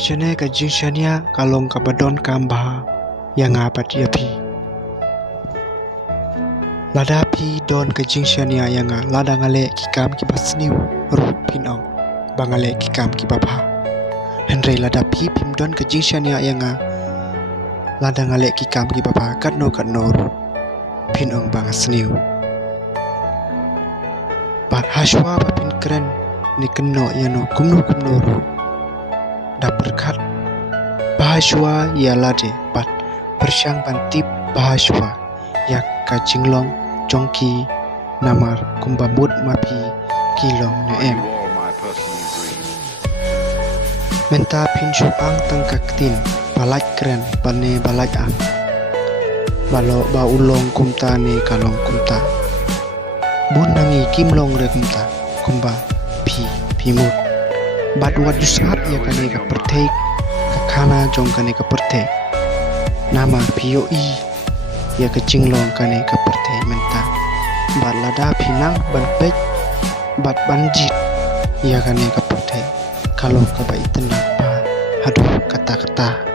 chene ka jingshania kalong ka badon kamba yang apa dia pi. Lada pi don ka jingshania yang lada ngale kikam ki basniu ru pinong bangale kikam ki baba. Henry lada pi pim don ka jingshania yang lada ngale kikam ki baba katno ru pinong bangasniu. Bat haswa papin keren ni keno yano kumno ru dah berkat bahaswa ya lade bat bersyang bantip bahaswa ya kajinglong jongki namar kumbamut mapi kilong neem menta pinju ang tangkaktin balaj keren bane balaj ang balo ba ulong kumta ni kalong kumta bun nangi kimlong re kumba pi pimut bat wat yusat ya kane ka pertek ka khana jong kane ka pertek nama POE ya ka jinglong kane ka pertek menta bat lada pinang ban pek bat banjit ya kane ka pertek kalau ka ba iten ba aduh kata-kata